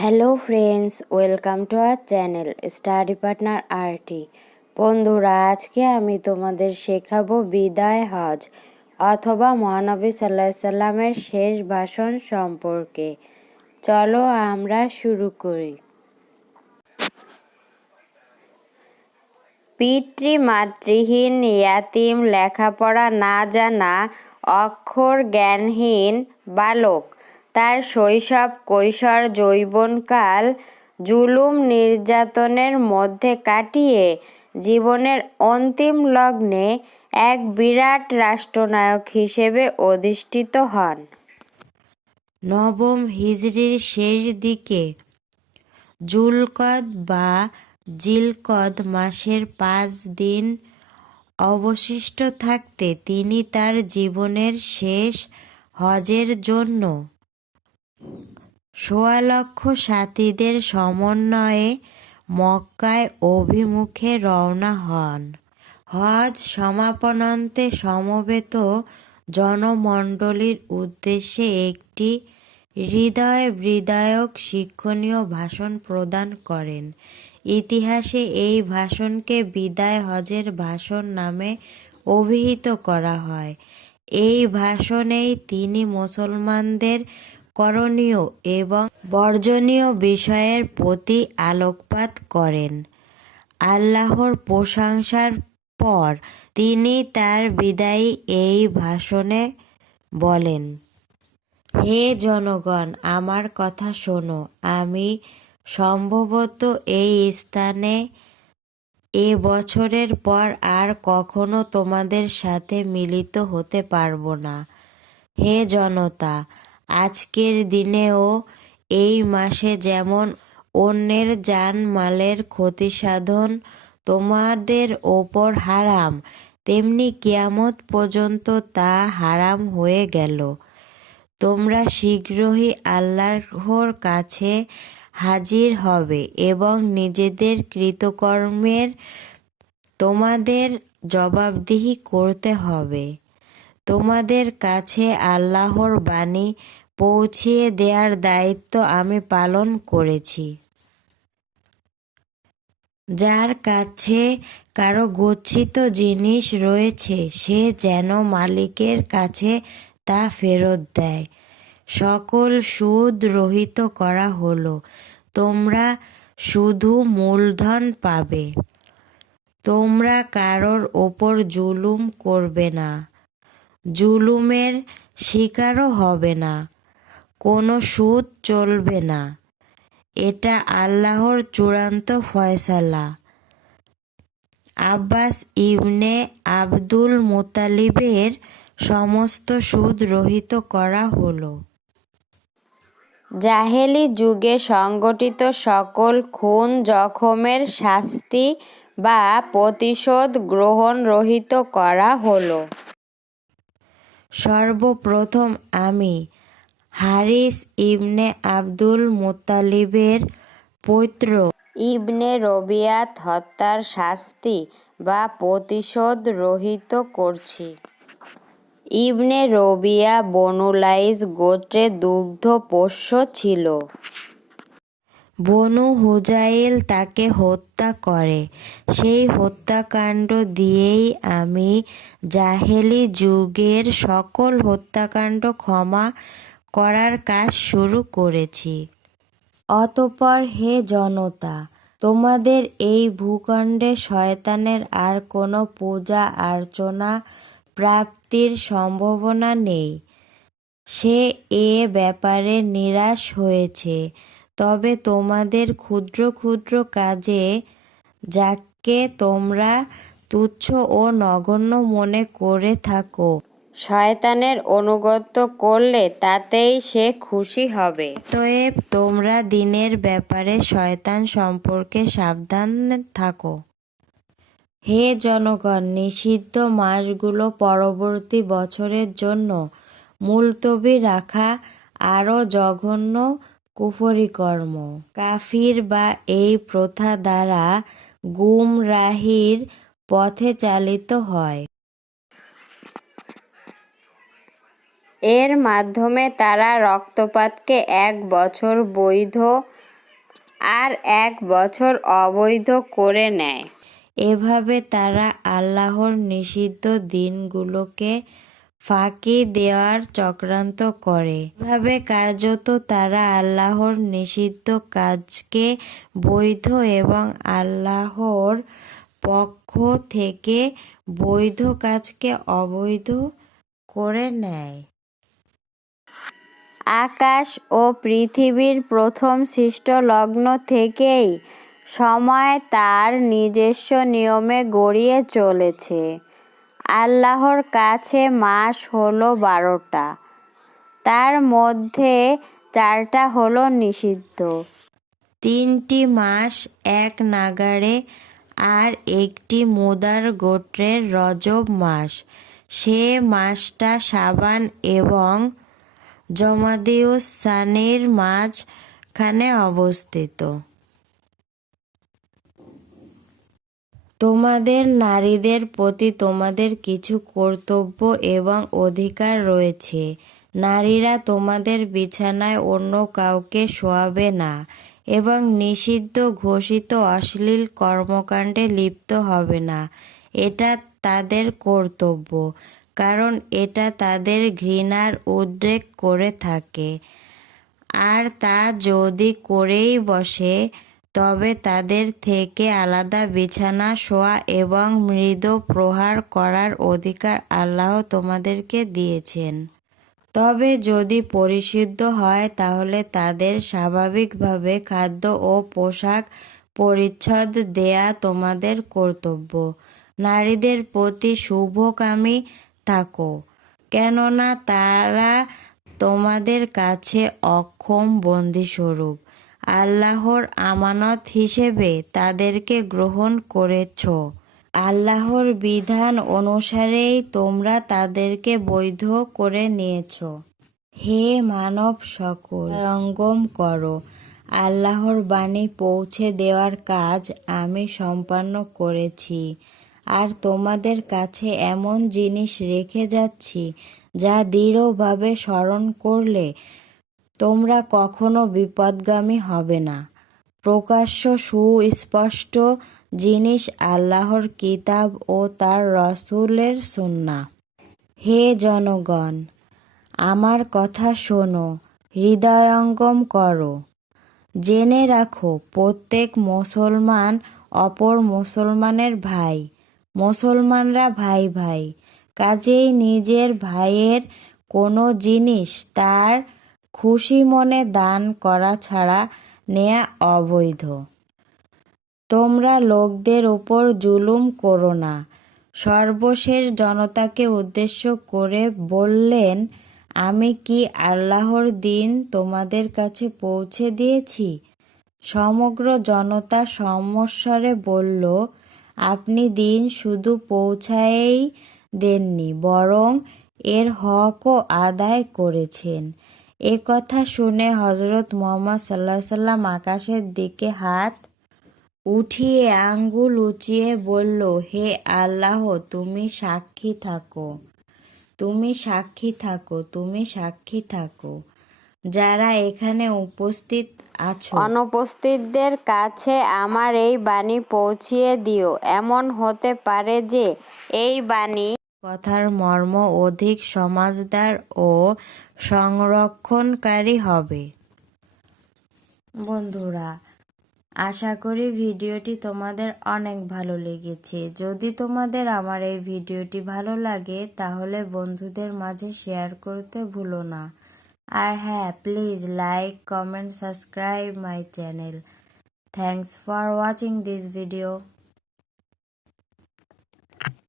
Hello friends, welcome to our channel study partner RT. বন্ধুরা, আজকে আমি তোমাদের শেখাবো বিদায় হজ অথবা মহানবী সাল্লাল্লাহু আলাইহি সাল্লামের শেষ ভাষণ সম্পর্কে। চলো আমরা শুরু করি। পিতৃমাতৃহীন ইয়াতীম, লেখাপড়া না জানা, অক্ষর জ্ঞানহীন বালক তার শৈশব, কৈশোর, যৌবনকাল জুলুম নির্যাতনের মধ্যে কাটিয়ে জীবনের অন্তিম লগ্নে এক বিরাট রাষ্ট্রনায়ক হিসেবে অধিষ্ঠিত হন। নবম হিজরির শেষ দিকে জুলকদ বা জিলকদ মাসের 5 দিন অবশিষ্ট থাকতে তিনি তার জীবনের শেষ হজের জন্য 1,600,000 সাথীদের সমন্বয়ে মক্কায় অভিমুখে রওনা হন। হজ সমাপনান্তে সমবেত জনমণ্ডলীর উদ্দেশ্যে একটি হৃদয় বিদারক শিক্ষণীয় ভাষণ প্রদান করেন। ইতিহাসে এই ভাষণকে বিদায় হজের ভাষণ নামে অভিহিত করা হয়। এই ভাষণেই তিনি মুসলমানদের করণীয় এবং বর্জনীয় বিষয়ের প্রতি আলোকপাত করেন। আল্লাহর প্রশংসার পর তিনি তার বিদায়ী এই ভাষণে বলেন, হে জনগণ, আমার কথা শোনো। আমি সম্ভবত এই স্থানে এ বছরের পর আর কখনো তোমাদের সাথে মিলিত হতে পারব না। হে জনতা, আজকের দিনেও এই মাসে যেমন অন্যের জান-মালের ক্ষতিসাধন তোমাদের ওপর হারাম, তেমনি কিয়ামত পর্যন্ত তা হারাম হয়ে গেল। তোমরা শীঘ্রই আল্লাহর কাছে হাজির হবে এবং নিজেদের কৃতকর্মের তোমাদের জবাবদিহি করতে হবে। তোমাদের কাছে আল্লাহর বাণী পৌঁছিয়ে দেওয়ার দায়িত্ব আমি পালন করেছি। যার কাছে কারো গচ্ছিত জিনিস রয়েছে সে যেন মালিকের কাছে তা ফেরত দেয়। সকল সুদ রহিত করা হলো। তোমরা শুধু মূলধন পাবে। তোমরা কারোর ওপর জুলুম করবে না, জুলুমের শিকারও হবে না, কোনো সুদ চলবে না। এটা আল্লাহর চূড়ান্ত ফয়সালা। আব্বাস ইবনে আব্দুল মুত্তালিবের সমস্ত সুদ রহিত করা হলো। জাহেলি যুগে সংগঠিত সকল খুন জখমের শাস্তি বা প্রতিশোধ গ্রহণ রহিত করা হলো। সর্বপ্রথম আমি হারিস ইবনে আব্দুল মুত্তালিবের পৌত্র ইবনে রবিয়াত হত্যার শাস্তি বা প্রতিশোধ রহিত করছি। ইবনে রবিয়া বনু লাইস গোত্রে দুগ্ধ পোষ্য ছিল। বনু হুজাইল তাকে হত্যা করে। সেই হত্যাকাণ্ড দিয়েই আমি জাহেলি যুগের সকল হত্যাকাণ্ড ক্ষমা করার কাজ শুরু করেছি। অতঃপর হে জনতা, তোমাদের এই ভূখণ্ডে শয়তানের আর কোনো পূজা অর্চনা প্রাপ্তির সম্ভাবনা নেই। সে এ ব্যাপারে নিরাশ হয়েছে। তবে তোমাদের ক্ষুদ্র ক্ষুদ্র কাজে যাকে তোমরা তুচ্ছ ও নগণ্য মনে করে থাকো, শয়তানের অনুগত্য করলে তাতেই সে খুশি হবে। অতএব তোমরা দিনের ব্যাপারে শয়তান সম্পর্কে সাবধান থাকো। হে জনগণ, নিষিদ্ধ মাসগুলো পরবর্তী বছরের জন্য মুলতবি রাখা আরও জঘন্য কুফরি কর্ম। কাফির বা এই প্রথা দ্বারা গুমরাহির পথে চালিত হয়। এর মাধ্যমে তারা রক্তপাতকে 1 বছর বৈধ আর 1 বছর অবৈধ করে নেয়। এভাবে তারা আল্লাহর নিষিদ্ধ দিনগুলোকে ফাঁকি দেওয়ার চক্রান্ত করে। এভাবে কার্যত তারা আল্লাহর নিষিদ্ধ কাজকে বৈধ এবং আল্লাহর পক্ষ থেকে বৈধ কাজকে অবৈধ করে নেয়। আকাশ ও পৃথিবীর প্রথম সৃষ্ট লগ্ন থেকেই সময় তার নিজস্ব নিয়মে গড়িয়ে চলেছে। আল্লাহর কাছে মাস হলো 12টা, তার মধ্যে 4টা হলো নিষিদ্ধ। 3টি মাস এক নাগাড়ে আর একটি মুদার গোত্রের রজব মাস। সে মাসটা শাবান এবং জমাদিউস সানির মাঝখানে অবস্থিত। তোমাদের নারীদের প্রতি তোমাদের কিছু কর্তব্য এবং অধিকার রয়েছে। নারীরা তোমাদের বিছানায় অন্য কাউকে শোয়াবে না এবং নিষিদ্ধ ঘোষিত অশ্লীল কর্মকাণ্ডে লিপ্ত হবে না। এটা তাদের কর্তব্য, কারণ এটা তাদের ঘৃণার উদ্রেক করে থাকে। আর তা যদি করেই বসে, তবে তাদের থেকে আলাদা বিছানা শোয়া এবং মৃদু প্রহার করার অধিকার আল্লাহ তোমাদেরকে দিয়েছেন। তবে যদি পরিশুদ্ধ হয়, তাহলে তাদের স্বাভাবিকভাবে খাদ্য ও পোশাক পরিচ্ছদ দেয়া তোমাদের কর্তব্য। নারীদের প্রতি শুভকামী থাকো, কেননা তারা তোমাদের কাছে অক্ষম বন্দীস্বরূপ। আল্লাহর আমানত হিসেবে তাদেরকে গ্রহণ করেছ। আল্লাহর বিধান অনুসারেই তোমরা তাদেরকে বৈধ করে নিয়েছ। হে মানব সকল, সঙ্গম করো। আল্লাহর বাণী পৌঁছে দেওয়ার কাজ আমি সম্পন্ন করেছি, আর তোমাদের কাছে এমন জিনিস রেখে যাচ্ছি যা দৃঢ়ভাবে স্মরণ করলে তোমরা কখনো বিপথগামী হবে না। প্রকাশ্য সুস্পষ্ট জিনিস আল্লাহর কিতাব ও তার রাসূলের সুন্নাহ। হে জনগণ, আমার কথা শোনো, হৃদয়ঙ্গম করো। জেনে রাখো, প্রত্যেক মুসলমান অপর মুসলমানের ভাই। মুসলমানরা ভাই ভাই, কাজেই নিজের ভাইয়ের কোনো জিনিস তার খুশি মনে দান করা ছাড়া নেয়া অবৈধ। তোমরা লোকদের উপর জুলুম করো না। সর্বশেষ জনতাকে উদ্দেশ্য করে বললেন, আমি কি আল্লাহর দিন তোমাদের কাছে পৌঁছে দিয়েছি? সমগ্র জনতা সমস্বরে বলল, আপনি দিন শুধু পৌঁছায়েই দেননি, বরং এর হকও আদায় করেছেন। এ কথা শুনে হযরত মুহাম্মদ সাল্লাল্লাহু আলাইহি ওয়াসাল্লাম আকাশের দিকে হাত উঠিয়ে আঙ্গুল উঁচিয়ে বলল, হে আল্লাহ, তুমি সাক্ষী থাকো, তুমি সাক্ষী থাকো, তুমি সাক্ষী থাকো। যারা এখানে উপস্থিত আছো, অনুপস্থিতদের কাছে আমার এই বাণী পৌঁছিয়ে দিও। এমন হতে পারে যে এই বাণী কথার মর্ম অধিক সমাজদার ও সংরক্ষণকারী হবে। বন্ধুরা, আশা করি ভিডিওটি তোমাদের অনেক ভালো লেগেছে। যদি তোমাদের আমার এই ভিডিওটি ভালো লাগে, তাহলে বন্ধুদের মাঝে শেয়ার করতে ভুলো না। আর হ্যাঁ, please like, comment, subscribe my channel. Thanks for watching this video.